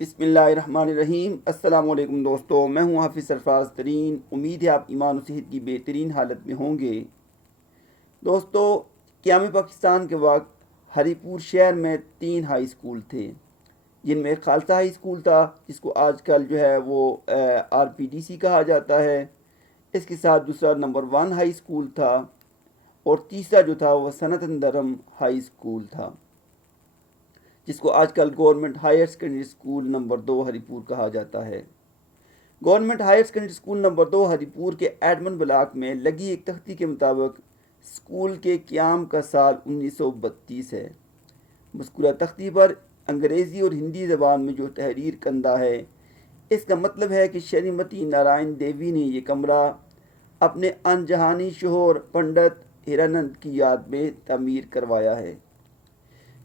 بسم اللہ الرحمن الرحیم۔ السلام علیکم دوستو، میں ہوں حافظ سرفراز ترین۔ امید ہے آپ ایمان و صحت کی بہترین حالت میں ہوں گے۔ دوستو، قیام پاکستان کے وقت ہری پور شہر میں 3 ہائی اسکول تھے، جن میں ایک خالصہ ہائی اسکول تھا جس کو آج کل جو ہے وہ RPDC کہا جاتا ہے۔ اس کے ساتھ دوسرا نمبر 1 ہائی اسکول تھا، اور تیسرا جو تھا وہ سنت اندرم ہائی اسکول تھا، جس کو آج کل government higher secondary school number 2 Haripur کہا جاتا ہے۔ Government higher secondary school number 2 Haripur کے ایڈمن بلاک میں لگی ایک تختی کے مطابق اسکول کے قیام کا سال 1932 ہے۔ مذکورہ تختی پر انگریزی اور ہندی زبان میں جو تحریر کندہ ہے، اس کا مطلب ہے کہ شریمتی نارائن دیوی نے یہ کمرہ اپنے انجہانی شوہر پنڈت ہیرانند کی یاد میں تعمیر کروایا ہے۔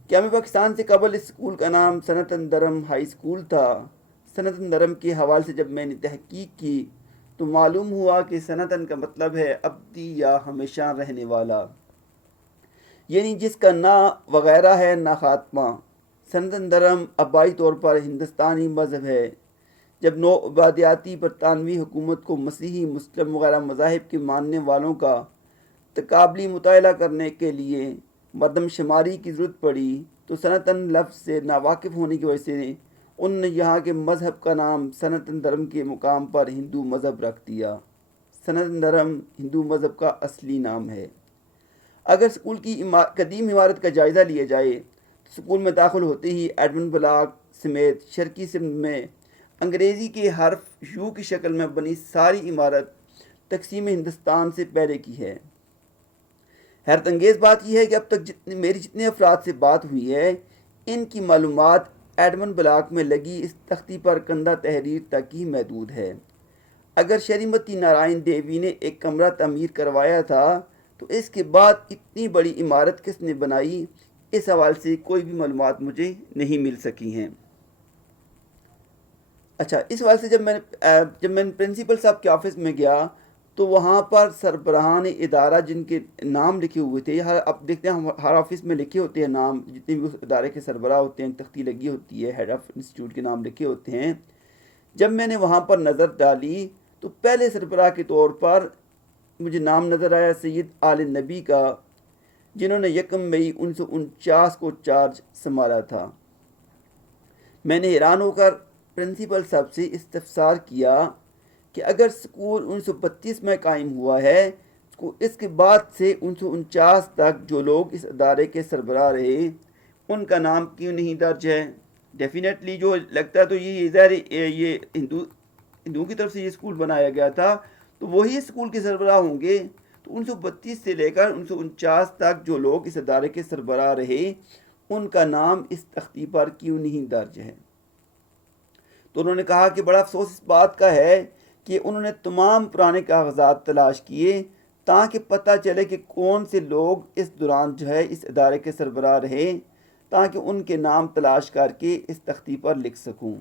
قیام پاکستان سے قبل اس اسکول کا نام سنت اندرم ہائی اسکول تھا۔ سنت اندرم کے حوالے سے جب میں نے تحقیق کی تو معلوم ہوا کہ سنتن کا مطلب ہے ابدی یا ہمیشہ رہنے والا، یعنی جس کا نہ وغیرہ ہے نہ خاتمہ۔ سنت اندرم آبائی طور پر ہندوستانی مذہب ہے۔ جب نو آبادیاتی برطانوی حکومت کو مسیحی، مسلم وغیرہ مذاہب کے ماننے والوں کا تقابلی مطالعہ کرنے کے لیے مردم شماری کی ضرورت پڑی تو سنتن لفظ سے ناواقف ہونے کی وجہ سے انہوں نے یہاں کے مذہب کا نام سنتن دھرم کے مقام پر ہندو مذہب رکھ دیا۔ سنتن دھرم ہندو مذہب کا اصلی نام ہے۔ اگر اسکول کی قدیم عمارت کا جائزہ لیا جائے تو اسکول میں داخل ہوتے ہی ایڈمن بلاک سمیت شرقی سندھ میں انگریزی کے حرف یو کی شکل میں بنی ساری عمارت تقسیم ہندوستان سے پہلے کی ہے۔ حیرت انگیز بات یہ ہے کہ اب تک میری جتنے افراد سے بات ہوئی ہے، ان کی معلومات ایڈمن بلاک میں لگی اس تختی پر کندہ تحریر تک ہی محدود ہے۔ اگر شریمتی نارائن دیوی نے ایک کمرہ تعمیر کروایا تھا تو اس کے بعد اتنی بڑی عمارت کس نے بنائی، اس حوالے سے کوئی بھی معلومات مجھے نہیں مل سکی ہیں۔ اچھا، اس حوالے سے جب میں پرنسپل صاحب کے آفس میں گیا تو وہاں پر سربراہان ادارہ جن کے نام لکھے ہوئے تھے، اب دیکھتے ہیں ہر آفس میں لکھے ہوتے ہیں نام، جتنے بھی اس ادارے کے سربراہ ہوتے ہیں تختی لگی ہوتی ہے، ہیڈ آف انسٹیٹیوٹ کے نام لکھے ہوتے ہیں۔ جب میں نے وہاں پر نظر ڈالی تو پہلے سربراہ کے طور پر مجھے نام نظر آیا سید آل نبی کا، جنہوں نے 1 مئی 1949 کو چارج سنبھالا تھا۔ میں نے حیران ہو کر پرنسپل صاحب سے استفسار کیا کہ اگر اسکول 1932 میں قائم ہوا ہے تو اس کے بعد سے 1949 تک جو لوگ اس ادارے کے سربراہ رہے ان کا نام کیوں نہیں درج ہے؟ ڈیفینیٹلی جو لگتا ہے تو یہ ہندوؤں کی طرف سے یہ اسکول بنایا گیا تھا تو وہی اسکول کے سربراہ ہوں گے۔ تو 1932 سے لے کر 1949 تک جو لوگ اس ادارے کے سربراہ رہے ان کا نام اس تختی پر کیوں نہیں درج ہے؟ تو انہوں نے کہا کہ بڑا افسوس اس بات کا ہے کہ انہوں نے تمام پرانے کاغذات تلاش کیے تاکہ پتہ چلے کہ کون سے لوگ اس دوران جو ہے اس ادارے کے سربراہ رہے، تاکہ ان کے نام تلاش کر کے اس تختی پر لکھ سکوں۔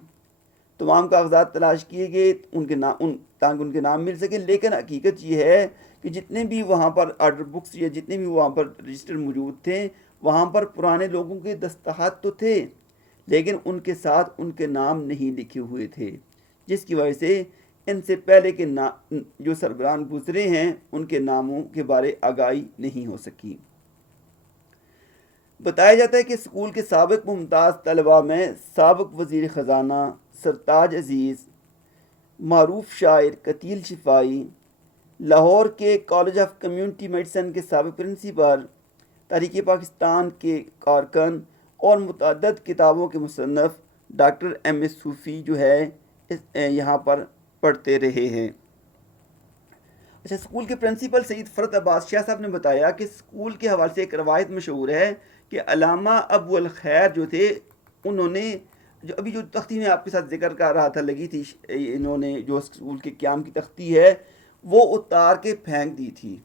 تمام کاغذات تلاش کیے گئے تاکہ ان کے نام مل سکیں، لیکن حقیقت یہ ہے کہ جتنے بھی وہاں پر آرڈر بکس یا جتنے بھی وہاں پر رجسٹر موجود تھے وہاں پر پرانے لوگوں کے دستخط تو تھے، لیکن ان کے ساتھ ان کے نام نہیں لکھے ہوئے تھے، جس کی وجہ سے ان سے پہلے کے جو سربراہان گزرے ہیں ان کے ناموں کے بارے آگاہی نہیں ہو سکی۔ بتایا جاتا ہے کہ اسکول کے سابق ممتاز طلباء میں سابق وزیر خزانہ سرتاج عزیز، معروف شاعر قتیل شفائی، لاہور کے کالج آف کمیونٹی میڈیسن کے سابق پرنسپل، تحریک پاکستان کے کارکن اور متعدد کتابوں کے مصنف ڈاکٹر MS صوفی جو ہے یہاں پر پڑھتے رہے ہیں۔ اچھا، اسکول کے پرنسپل سید فرد عباس شاہ صاحب نے بتایا کہ اسکول کے حوالے سے ایک روایت مشہور ہے کہ علامہ ابو الخیر جو تھے، انہوں نے جو تختی میں آپ کے ساتھ ذکر کر رہا تھا لگی تھی، انہوں نے جو اسکول کے قیام کی تختی ہے وہ اتار کے پھینک دی تھی،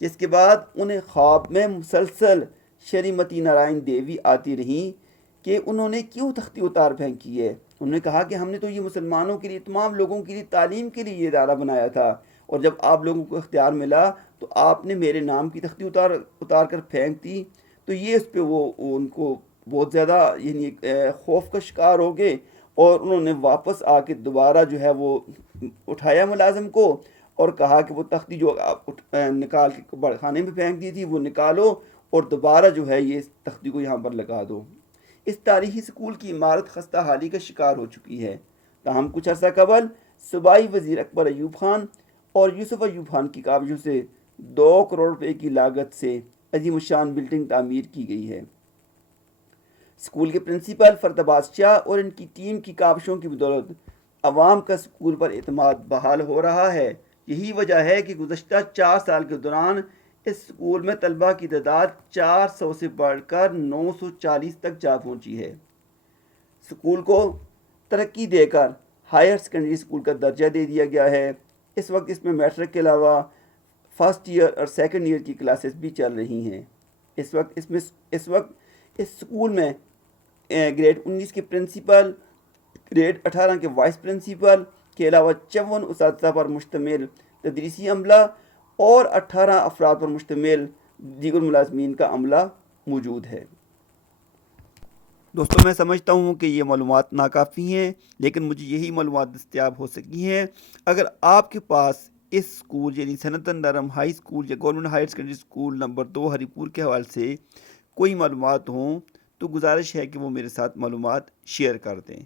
جس کے بعد انہیں خواب میں مسلسل شریمتی نارائن دیوی آتی رہیں کہ انہوں نے کیوں تختی اتار پھینکی ہے۔ انہوں نے کہا کہ ہم نے تو یہ مسلمانوں کے لیے، تمام لوگوں کے لیے تعلیم کے لیے یہ ادارہ بنایا تھا، اور جب آپ لوگوں کو اختیار ملا تو آپ نے میرے نام کی تختی اتار کر پھینک دی۔ تو یہ اس پہ وہ ان کو بہت زیادہ یعنی خوف کا شکار ہو گئے، اور انہوں نے واپس آ کے دوبارہ جو ہے وہ اٹھایا ملازم کو اور کہا کہ وہ تختی جو آپ نکال کے بڑ خانے میں پھینک دی تھی وہ نکالو اور دوبارہ جو ہے یہ تختی کو یہاں پر لگا دو۔ اس تاریخی اسکول کی عمارت خستہ حالی کا شکار ہو چکی ہے، تاہم کچھ عرصہ قبل صوبائی وزیر اکبر ایوب خان اور یوسف ایوب خان کی کاوشوں سے 2 کروڑ روپے کی لاگت سے عظیم الشان بلڈنگ تعمیر کی گئی ہے۔ اسکول کے پرنسپل فردآباد شاہ اور ان کی ٹیم کی کاوشوں کی بدولت عوام کا اسکول پر اعتماد بحال ہو رہا ہے۔ یہی وجہ ہے کہ گزشتہ 4 سال کے دوران اس اسکول میں طلبہ کی تعداد 400 سے بڑھ کر 940 تک جا پہنچی ہے۔ اسکول کو ترقی دے کر ہائر سیکنڈری اسکول کا درجہ دے دیا گیا ہے۔ اس وقت اس میں میٹرک کے علاوہ فرسٹ ایئر اور سیکنڈ ایئر کی کلاسز بھی چل رہی ہیں۔ اس وقت اس اسکول میں گریڈ 19 کے پرنسپل، گریڈ 18 کے وائس پرنسپل کے علاوہ 54 اساتذہ پر مشتمل تدریسی عملہ اور 18 افراد پر مشتمل دیگر ملازمین کا عملہ موجود ہے۔ دوستوں میں سمجھتا ہوں کہ یہ معلومات ناکافی ہیں، لیکن مجھے یہی معلومات دستیاب ہو سکی ہیں۔ اگر آپ کے پاس اس اسکول یعنی سنتن نرم ہائی اسکول یا government higher secondary school number 2 Haripur کے حوالے سے کوئی معلومات ہوں تو گزارش ہے کہ وہ میرے ساتھ معلومات شیئر کر دیں۔